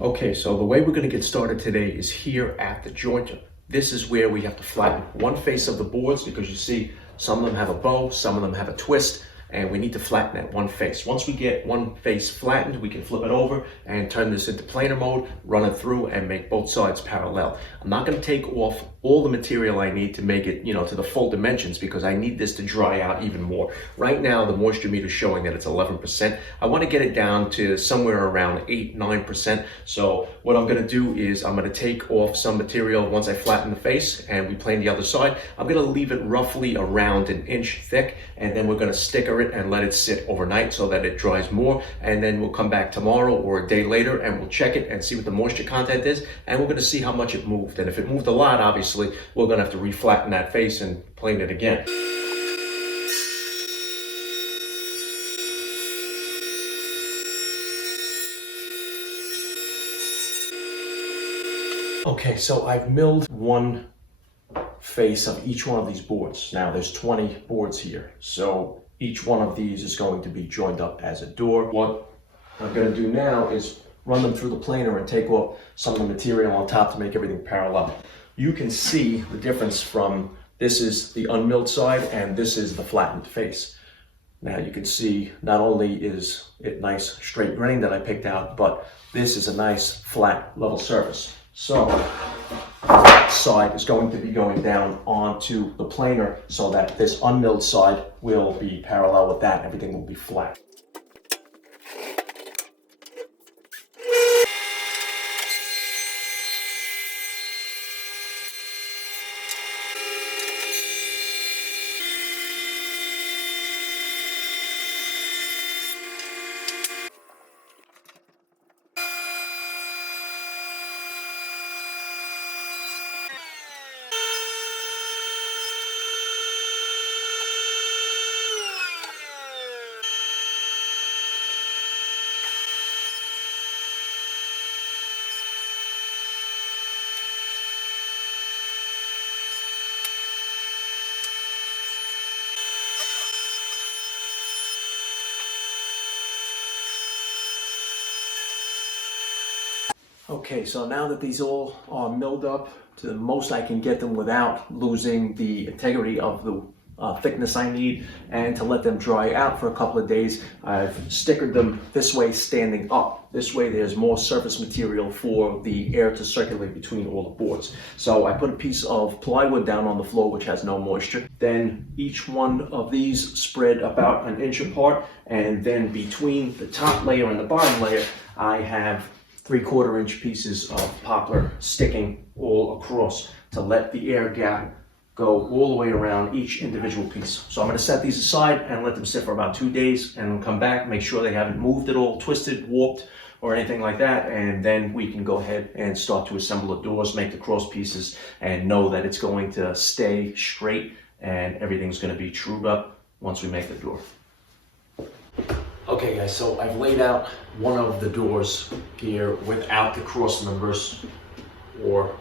Okay, so the way we're going to get started today is here at the jointer. This is where we have to flatten one face of the boards because you see some of them have a bow, some of them have a twist, and we need to flatten that one face. Once we get one face flattened, we can flip it over and turn this into planer mode, run it through and make both sides parallel. I'm not going to take off all the material I need to make it, to the full dimensions because I need this to dry out even more. Right now, the moisture meter is showing that it's 11%. I want to get it down to somewhere around 8-9%. So what I'm going to do is I'm going to take off some material once I flatten the face and we plane the other side. I'm going to leave it roughly around an inch thick, and then we're going to sticker it and let it sit overnight so that it dries more, and then we'll come back tomorrow or a day later and we'll check it and see what the moisture content is, and we're going to see how much it moved. And if it moved a lot, obviously we're going to have to reflatten that face and plane it again. Okay, so I've milled one face of each one of these boards. Now there's 20 boards here, so each one of these is going to be joined up as a door. What I'm going to do now is run them through the planer and take off some of the material on top to make everything parallel. You can see the difference from this is the unmilled side and this is the flattened face. Now you can see not only is it nice straight grain that I picked out, but this is a nice flat level surface. So that side is going to be going down onto the planer so that this unmilled side will be parallel with that. Everything will be flat. Okay, so now that these all are milled up to the most I can get them without losing the integrity of the thickness I need, and to let them dry out for a couple of days, I've stickered them this way standing up. This way there's more surface material for the air to circulate between all the boards. So I put a piece of plywood down on the floor which has no moisture. Then each one of these spread about an inch apart, and then between the top layer and the bottom layer I have 3/4 inch pieces of poplar sticking all across to let the air gap go all the way around each individual piece. So I'm going to set these aside and let them sit for about 2 days and come back, make sure they haven't moved at all, twisted, warped, or anything like that, and then we can go ahead and start to assemble the doors, make the cross pieces, and know that it's going to stay straight and everything's going to be trued up once we make the door. Okay guys, so I've laid out one of the doors here without the cross members or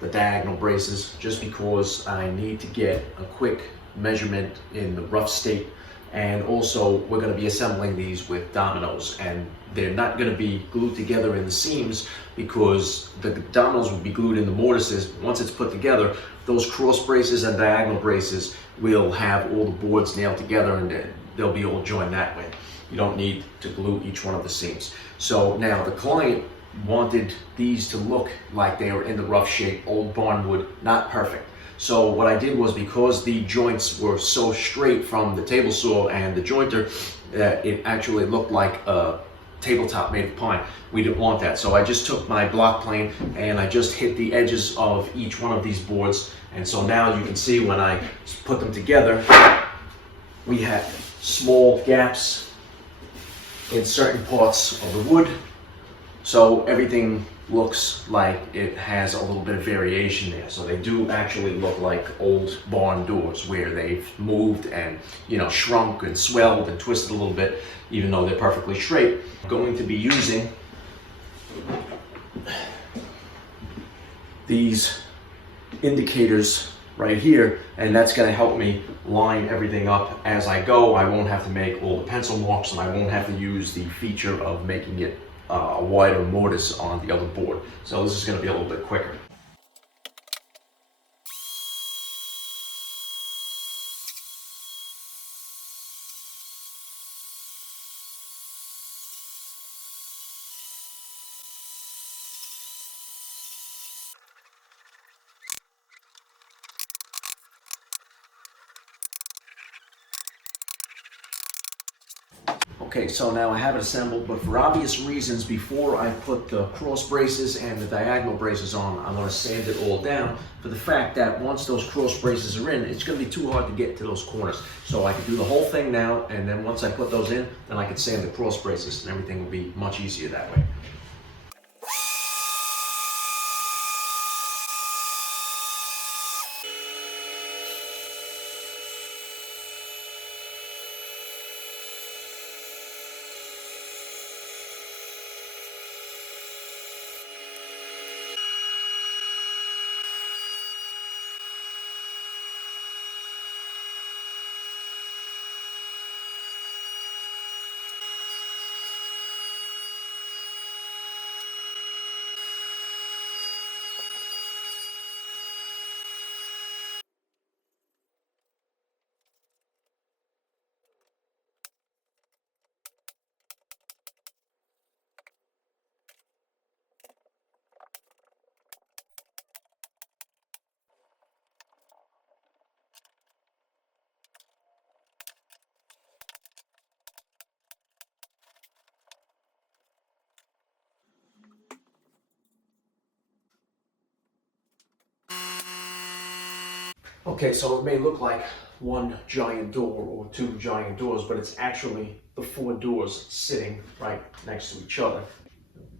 the diagonal braces, just because I need to get a quick measurement in the rough state. And also we're going to be assembling these with dominoes, and they're not going to be glued together in the seams because the dominoes will be glued in the mortises. Once it's put together, those cross braces and diagonal braces will have all the boards nailed together and they'll be all joined that way. You don't need to glue each one of the seams. So now the client wanted these to look like they were in the rough shape, old barnwood, not perfect. So what I did was, because the joints were so straight from the table saw and the jointer, that it actually looked like a tabletop made of pine. We didn't want that. So I just took my block plane and I just hit the edges of each one of these boards. And so now you can see when I put them together, we had small gaps in certain parts of the wood, so everything looks like it has a little bit of variation there. So they do actually look like old barn doors where they've moved and shrunk and swelled and twisted a little bit, even though they're perfectly straight. I'm going to be using these indicators right here, and that's going to help me line everything up as I go. I won't have to make all the pencil marks, and I won't have to use the feature of making it a wider mortise on the other board. So this is going to be a little bit quicker. Okay, so now I have it assembled, but for obvious reasons, before I put the cross braces and the diagonal braces on, I'm going to sand it all down for the fact that once those cross braces are in, it's going to be too hard to get to those corners. So I could do the whole thing now, and then once I put those in, then I could sand the cross braces, and everything will be much easier that way. Okay, so it may look like one giant door or two giant doors, but it's actually the four doors sitting right next to each other.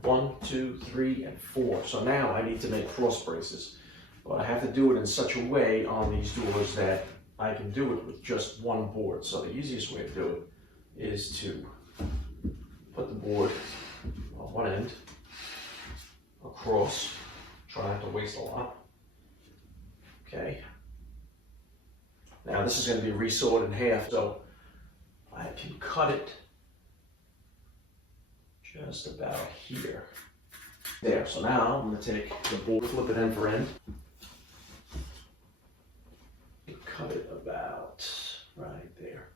1, 2, 3, and 4. So now I need to make cross braces, but I have to do it in such a way on these doors that I can do it with just one board. So the easiest way to do it is to put the board on one end across. Try not to waste a lot. Okay. Now this is going to be resawed in half, so I can cut it just about here. There, so now I'm going to take the board, flip it end for end, and cut it about right there.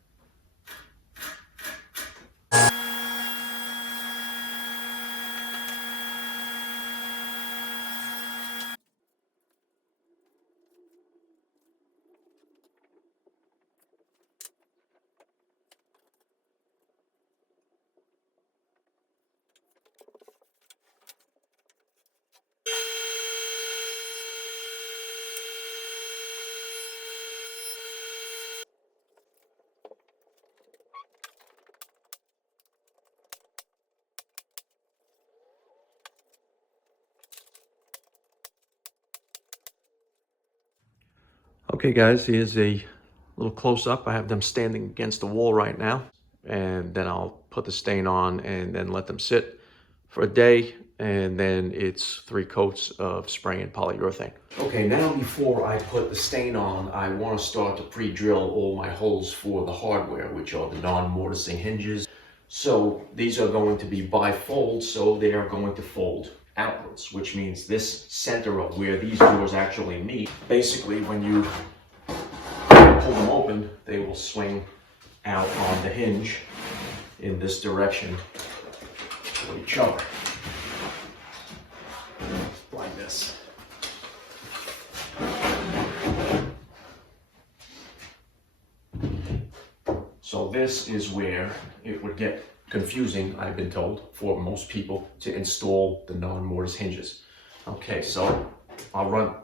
Okay guys, here's a little close-up. I have them standing against the wall right now, and then I'll put the stain on and then let them sit for a day, and then it's 3 coats of spray and polyurethane. Okay, now before I put the stain on, I want to start to pre-drill all my holes for the hardware, which are the non-mortising hinges. So these are going to be bifold, so they are going to fold outwards, which means this center of where these doors actually meet, basically when you pull them open, they will swing out on the hinge in this direction for each other, like this. So this is where it would get confusing, I've been told, for most people to install the non-mortise hinges. Okay, so I'll run,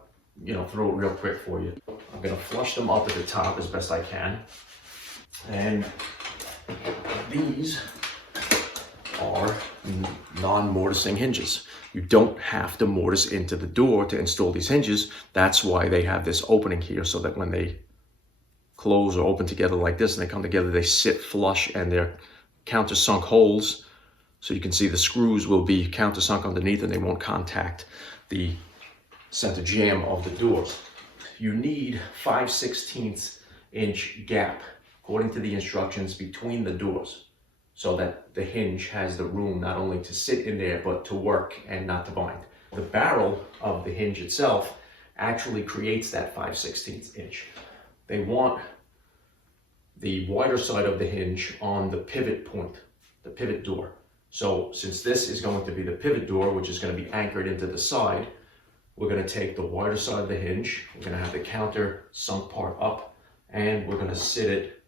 through it real quick for you. I'm gonna flush them up at the top as best I can. And these are non-mortising hinges. You don't have to mortise into the door to install these hinges. That's why they have this opening here, so that when they close or open together like this and they come together, they sit flush and they're countersunk holes. So you can see the screws will be countersunk underneath and they won't contact the center jamb of the doors. You need 5/16 inch gap, according to the instructions, between the doors. so that the hinge has the room not only to sit in there, but to work and not to bind. The barrel of the hinge itself actually creates that 5/16 inch. They want the wider side of the hinge on the pivot point, the pivot door. So since this is going to be the pivot door, which is going to be anchored into the side, we're going to take the wider side of the hinge, we're going to have the counter sunk part up, and we're going to sit it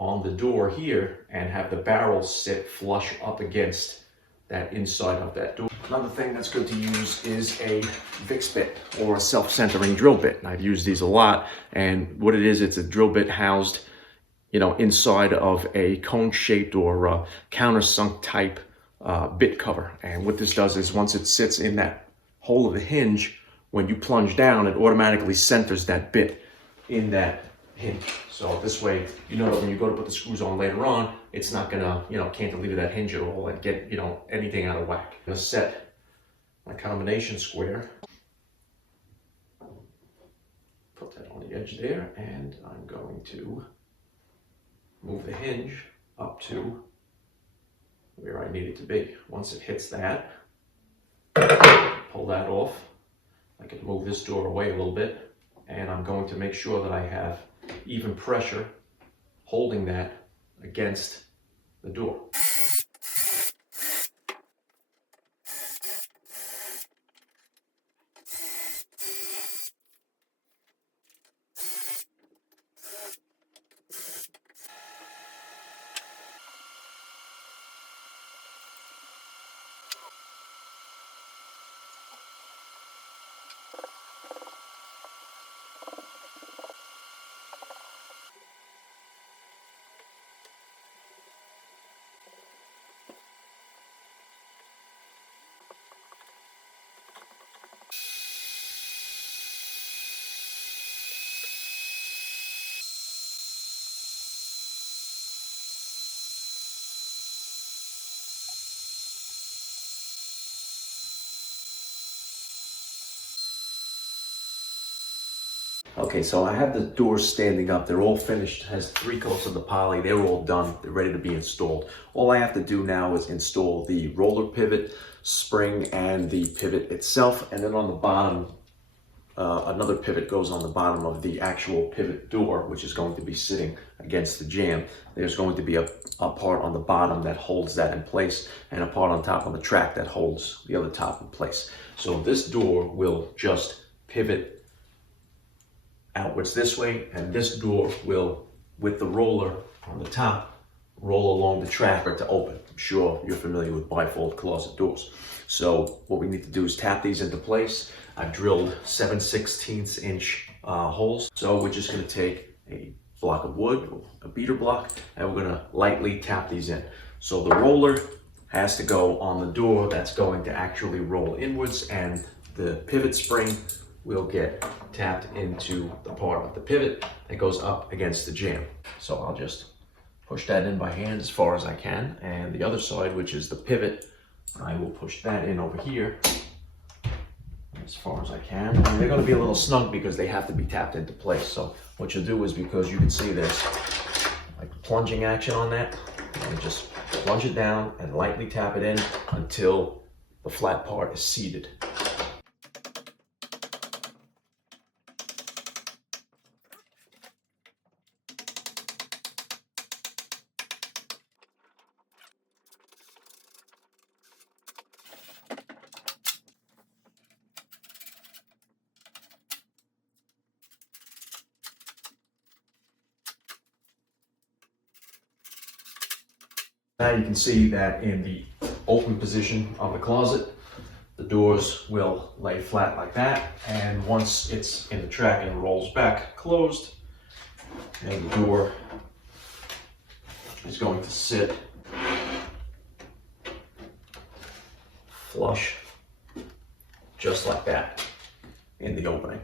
on the door here and have the barrel sit flush up against that inside of that door. Another thing that's good to use is a VIX bit or a self-centering drill bit. I've used these a lot, and what it is, it's a drill bit housed, you know, inside of a cone-shaped or countersunk type bit cover. And what this does is once it sits in that hole of the hinge, when you plunge down, it automatically centers that bit in that hinge. So this way, you know that when you go to put the screws on later on, it's not gonna, you know, cantilever that hinge at all and get, you know, anything out of whack. I'm gonna set my combination square, put that on the edge there, and I'm going to move the hinge up to where I need it to be. Once it hits that, pull that off. I can move this door away a little bit, and I'm going to make sure that I have even pressure holding that against the door. Okay, so I have the doors standing up. They're all finished. It has 3 coats of the poly. They're all done. They're ready to be installed. All I have to do now is install the roller pivot, spring, and the pivot itself. And then on the bottom, another pivot goes on the bottom of the actual pivot door, which is going to be sitting against the jamb. There's going to be a part on the bottom that holds that in place, and a part on top of the track that holds the other top in place. So this door will just pivot outwards this way, and this door will, with the roller on the top, roll along the track to open. I'm sure you're familiar with bifold closet doors. So what we need to do is tap these into place. I've drilled 7/16 inch holes. So we're just going to take a block of wood, a beater block, and we're going to lightly tap these in. So the roller has to go on the door that's going to actually roll inwards, and the pivot spring will get tapped into the part of the pivot that goes up against the jamb. So I'll just push that in by hand as far as I can, and the other side, which is the pivot, I will push that in over here as far as I can. And they're going to be a little snug because they have to be tapped into place. So what you'll do is, because you can see this, like plunging action on that, and just plunge it down and lightly tap it in until the flat part is seated. Now you can see that in the open position of the closet, the doors will lay flat like that, and once it's in the track and rolls back closed, and the door is going to sit flush just like that in the opening.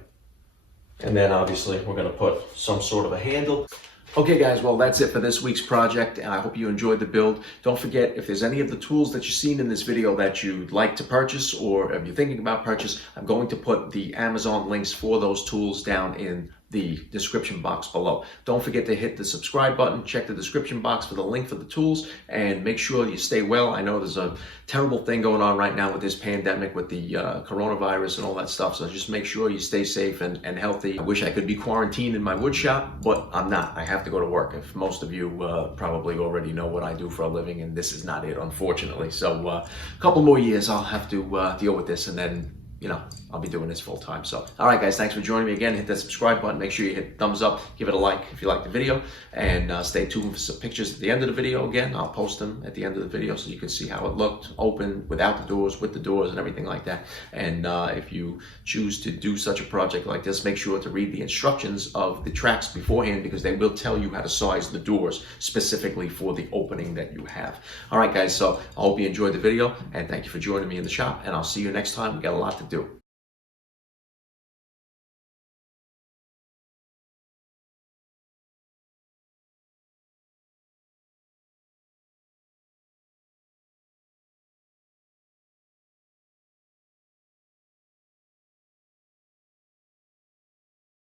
And then obviously we're going to put some sort of a handle. Okay guys, well that's it for this week's project, and I hope you enjoyed the build. Don't forget, if there's any of the tools that you've seen in this video that you'd like to purchase, or if you're thinking about purchase, I'm going to put the Amazon links for those tools down in the description box below. Don't forget to hit the subscribe button, check the description box for the link for the tools, and make sure you stay well. I know there's a terrible thing going on right now with this pandemic, with the coronavirus and all that stuff, so just make sure you stay safe and healthy. I wish I could be quarantined in my wood shop, but I'm not. I have to go to work. If most of you probably already know what I do for a living, and this is not it, unfortunately. So a couple more years I'll have to deal with this, and then I'll be doing this full time. So, all right, guys, thanks for joining me again. Hit that subscribe button. Make sure you hit thumbs up. Give it a like if you like the video. And stay tuned for some pictures at the end of the video. Again, I'll post them at the end of the video so you can see how it looked, open, without the doors, with the doors, and everything like that. And if you choose to do such a project like this, make sure to read the instructions of the tracks beforehand, because they will tell you how to size the doors specifically for the opening that you have. All right, guys, so I hope you enjoyed the video, and thank you for joining me in the shop, and I'll see you next time. We got a lot to do.